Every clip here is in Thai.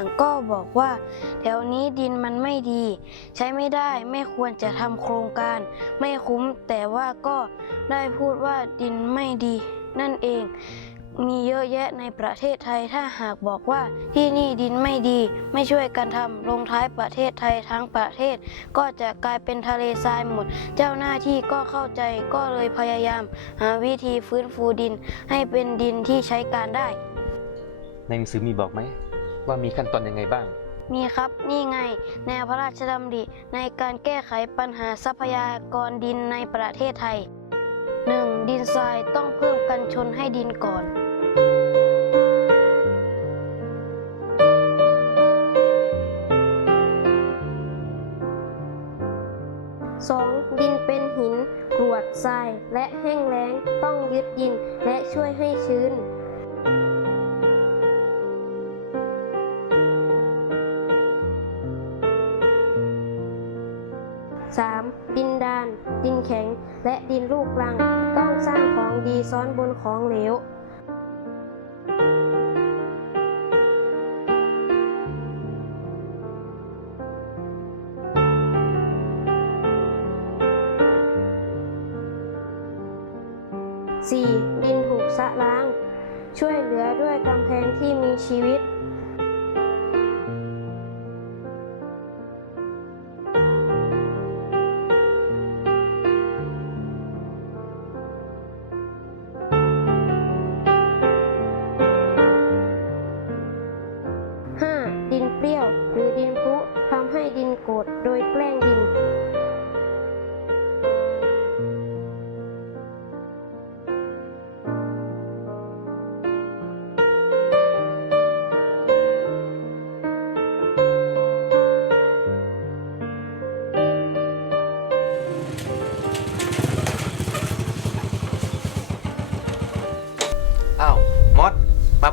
างก็บอกว่า แถวนี้ดินมันไม่ดี ใช้ไม่ได้ไม่ควรจะทำโครงการ ไม่คุ้มแต่ว่าก็ได้พูดว่าดินไม่ดี นั่นเอง มีเยอะแยะในประเทศไทยถ้าหากบอกว่าที่นี่ดินไม่ดี ไม่ช่วยกันทำลงท้ายประเทศไทยทั้งประเทศ ก็จะกลายเป็นทะเลทรายหมด เจ้าหน้าที่ก็เข้าใจก็เลยพยายาม หาวิธีฟื้นฟูดิน ให้เป็นดินที่ใช้การได้ในหนังสือมีบอกไหม ว่ามีขั้นตอนยังไงบ้าง มีครับนี่ไง แนวพระราชดำริในการแก้ไขปัญหาทรัพยากรดินในประเทศไทย 1. ดินทรายต้องเพิ่มกันชนให้ดินก่อน 2. ดินเป็นหินกรวดทรายและแห้งแล้งต้องยึดดินและช่วยให้ชื้น 3. ดินดาน ดินแข็ง และดินลูกรัง ต้องสร้างของดีซ้อนบนของเหลว 4. ดินถูกสะล้าง ช่วยเหลือด้วยกำแพงที่มีชีวิต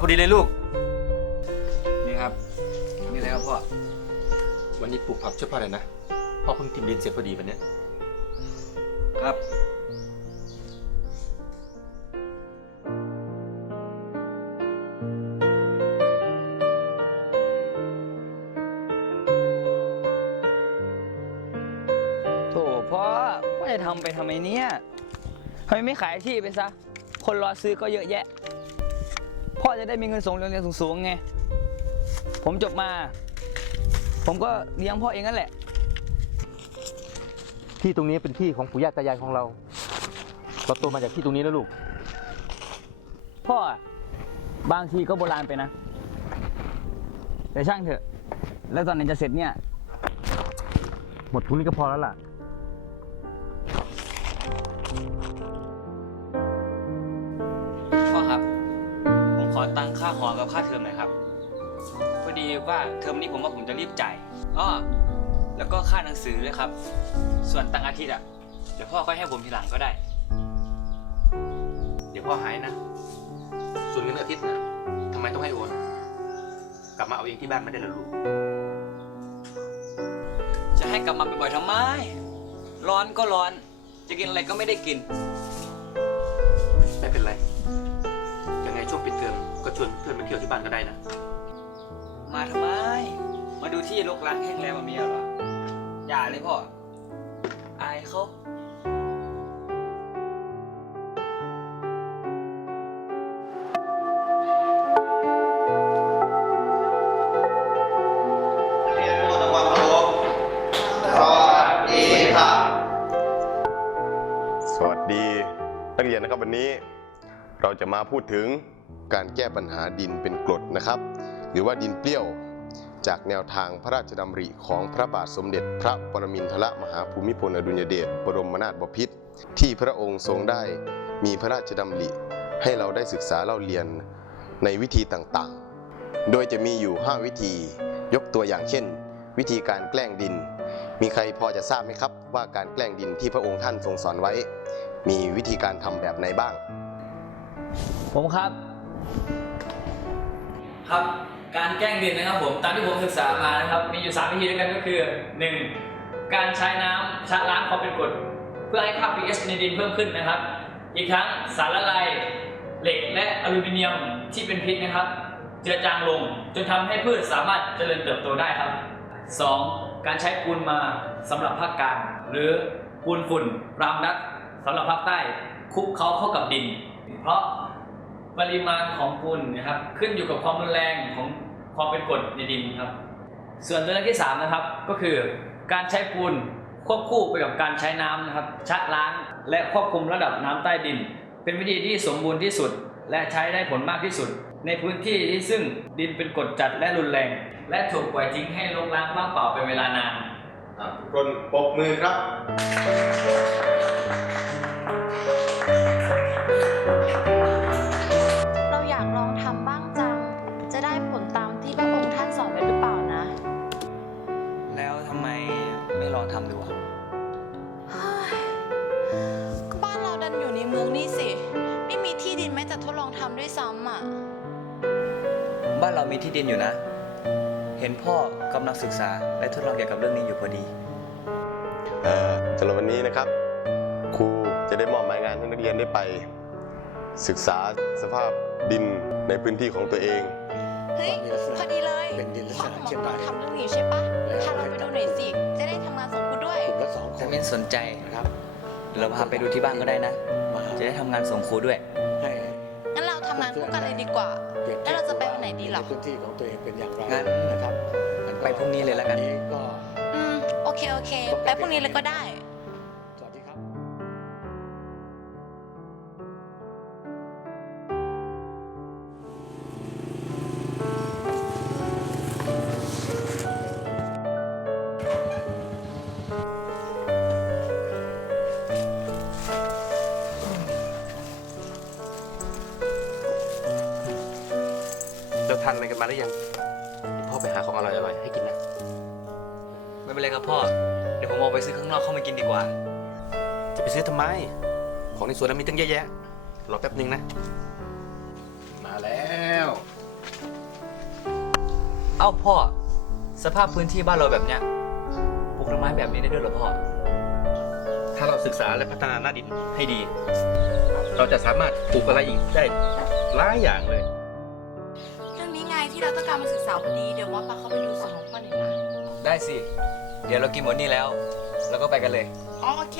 อดีเลยลูก นี่ครับ นี่เลยครับพ่อ วันนี้ปลูกผักช่วยพ่อหน่อยนะ พ่อเพิ่งทิมดินเสร็จพอดีวันเนี้ยครับ โถพ่อพ่อจะทำไปทำไมเนี่ยทำไมไม่ขายที่ไปซะ คนรอซื้อก็เยอะแยะ พ่อจะได้มีเงินส่งเรียนสูงๆไง ผมจบมา ผมก็เลี้ยงพ่อเองนั่นแหละ ที่ตรงนี้เป็นที่ของปู่ย่าตายายของเรา เราโตมาจากที่ตรงนี้นะลูก พ่ออะบางทีก็โบราณไปนะ แต่ช่างเถอะ แล้วตอนไหนจะเสร็จเนี่ย หมดทุนนี้ก็พอแล้วล่ะ ตังค่าหอกับค่าเทอมหน่อยครับ พอดีว่าเทอมนี้ผมว่าผมจะรีบจ่ายอ้อแล้วก็ค่าหนังสือด้วยครับ ส่วนตังอาทิตย์อะ เดี๋ยวพ่อค่อยให้ผมทีหลังก็ได้ เดี๋ยวพ่อหายนะ ส่วนเงินอาทิตย์นะทำไมต้องให้โอน กลับมาเอาเองที่บ้านไม่ได้เหรอลูก จะให้กลับมาบ่อยๆทำไม ร้อนก็ร้อน จะกินอะไรก็ไม่ได้กิน ชวนเพื่อนมาเที่ยวที่บ้านก็ได้นะ มาทำไม มาดูที่รกร้างแห้งแล้งแบบนี้เหรอ อย่าเลยพ่อ อายเขาเรียนรู้ทั้งความรู้สวัสดีครับสวัสดีนักเรียนนะครับวันนี้เราจะมาพูดถึง การแก้ปัญหาดินเป็นกรดนะครับ หรือว่าดินเปรี้ยวจากแนวทางพระราชดำริของพระบาทสมเด็จพระปรมินทรมหาภูมิพลอดุลยเดชบรมนาถบพิตรที่พระองค์ทรงได้มีพระราชดำริ ให้เราได้ศึกษาเล่าเรียนในวิธีต่างๆ โดยจะมีอยู่ 5 วิธียกตัวอย่างเช่น วิธีการแกล้งดิน มีใครพอจะทราบไหมครับ ว่าการแกล้งดินที่พระองค์ท่านทรงสอนไว้ มีวิธีการทำแบบไหนบ้าง ผมครับ ครับการแกล้งดินนะครับผมตามที่ผมศึกษามานะครับ มีอยู่ 3 วิธีด้วยกันก็คือ 1. การใช้น้ำชะล้างความเป็นกรดเพื่อให้ค่า pH ในดินเพิ่มขึ้นนะครับ อีกทั้งสารละลายเหล็กและอลูมิเนียมที่เป็นพิษนะครับ เจือจางลงจนทำให้พืชสามารถเจริญเติบโตได้ครับ 2. การใช้ปูนมาสำหรับภาคกลางหรือปูนฝุ่นรามดักสำหรับภาคใต้คลุกเคล้าเข้ากับดิน เพราะ ปริมาณของปูนนะครับ ขึ้นอยู่กับความรุนแรงของความเป็นกรดในดินครับ ส่วนตัวเลือกที่3นะครับก็คือการใช้ปูนควบคู่ไปกับการใช้น้ำนะครับชะล้างและควบคุมระดับน้ำใต้ดิน เป็นวิธีที่สมบูรณ์ที่สุด และใช้ได้ผลมากที่สุด ในพื้นที่ที่ซึ่งดินเป็นกรดจัดและรุนแรง และถูกปล่อยทิ้งให้รกร้างว่างเปล่าเป็นเวลานานอะทุกคนปรบมือครับ ทำดูอะเฮ้ยก็บ้านเราดันอยู่ในเมืองนี่สิ ไม่มีที่ดินแม้แต่ทดลองทำด้วยซ้ำอะ บ้านเรามีที่ดินอยู่นะ เห็นพ่อกำลังศึกษาและทดลองเกี่ยวกับเรื่องนี้อยู่พอดี เอ่อสำหรับวันนี้นะครับ ครูจะได้มอบหมายงานให้นักเรียนได้ไป ศึกษาสภาพดินในพื้นที่ของตัวเอง เฮ้ย พอดีเลย เป็นดินลักพ่ษอณะของเช่นหมใดอทำเรื่องนี้ใช่ปะแล้วพาเราไปดูหน่อยสิ จะได้ทำงานสองคนด้วยกลุ่มละสองคถ้านไม่สนใจ นะครับเราพาไปดูที่บ้านก็ได้นะ มาจะได้ทำงานส่งครูด้วย ให้งั้นเราทำงานคู่กันเลยดีกว่า เปรียบแล้วเราจะไปวันไหนดีเหรอในพื้นที่ของตัวเองเป็นอย่างไรงั้นนะครับงั้ไปพรุ่งนี้เลยแล้วกันวัก็ อืม โอเค โอเค ไปพรุ่งนี้เลยก็ได้ มาหรือยังเดี๋ยวพ่อไปหาของอร่อยๆให้กินนะ ไม่เป็นไรครับพ่อ เดี๋ยวผมออกไปซื้อข้างนอกเข้ามากินดีกว่า จะไปซื้อทำไม ของในสวนเรามีตั้งเยอะแยะ รอแป๊บนึงนะ มาแล้ว เอ้าพ่อ สภาพพื้นที่บ้านเราแบบเนี้ยปลูกต้นไม้แบบนี้ได้ด้วยเหรอพ่อ ถ้าเราศึกษาและพัฒนาหน้าดินให้ดี เราจะสามารถปลูกอะไรอีกได้หลายอย่างเลยเรื่องนี้ไง ที่เราต้องการมาศึกษาพอดี เดี๋ยวว่าปาเข้าไปดูสวนของพ่อหน่อยนะได้สิ เดี๋ยวเรากินหมดนี่แล้ว แล้วก็ไปกันเลย อ๋อโอเค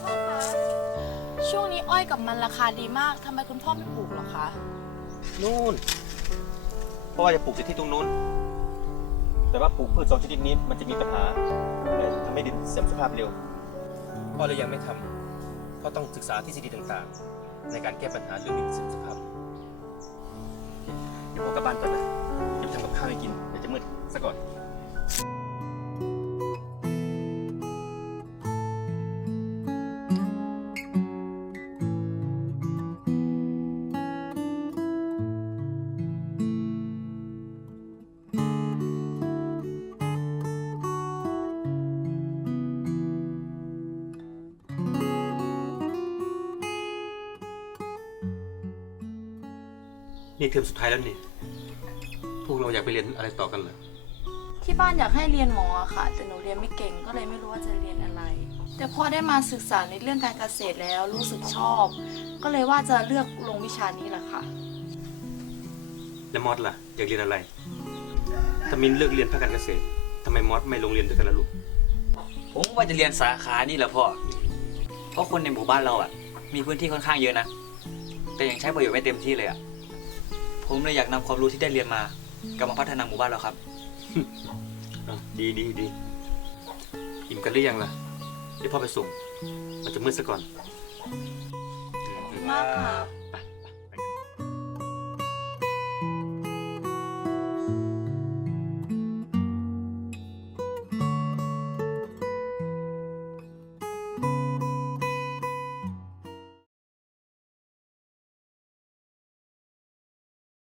พ่อคะช่วงนี้อ้อยกับมันราคาดีมาก ทำไมคุณพ่อไม่ปลูกหรอคะ นู่น เพราะว่าจะปลูกที่ตรงนู้น แต่ว่าปลูกพืชสองชนิดนี้มันจะมีปัญหาและทำให้ดินเสื่อมสภาพเร็วพ่อเลยยังไม่ทำเพราะต้องศึกษาทฤษฎีต่างๆ ในการแก้ปัญหาเรื่องดินเสื่อมสภาพ เดี๋ยวพ่อกลับบ้านก่อนนะเดี๋ยวไปทำกับข้าวให้กิน เดี๋ยวจะมืดซะก่อน นี่เทอมสุดท้ายแล้วนี่ เราอยากไปเรียนอะไรต่อกันเหรอที่บ้านอยากให้เรียนหมออะค่ะ แต่หนูเรียนไม่เก่งก็เลยไม่รู้ว่าจะเรียนอะไร แต่พอได้มาศึกษาในเรื่องการเกษตรแล้วรู้สึกชอบ ก็เลยว่าจะเลือกลงวิชานี้แหละค่ะ แล้วมอสล่ะอยากเรียนอะไรถ้ามินเลือกเรียนภาคการเกษตรทำไมมอสไม่ลงเรียนด้วยกันล่ะลูกผมว่าจะเรียนสาขานี่แหละพ่อ เพราะคนในหมู่บ้านเราอะ มีพื้นที่ค่อนข้างเยอะนะ แต่ยังใช้ประโยชน์ไม่เต็มที่เลยอะ ผมเลยอยากนำความรู้ที่ได้เรียนมา กลับมาพัฒนาหมู่บ้านเราครับอะดีดีดีอิ่มกันหรือยังล่ะเดี๋ยวพ่อไปส่ง มันจะมืดซะก่อน มากค่ะ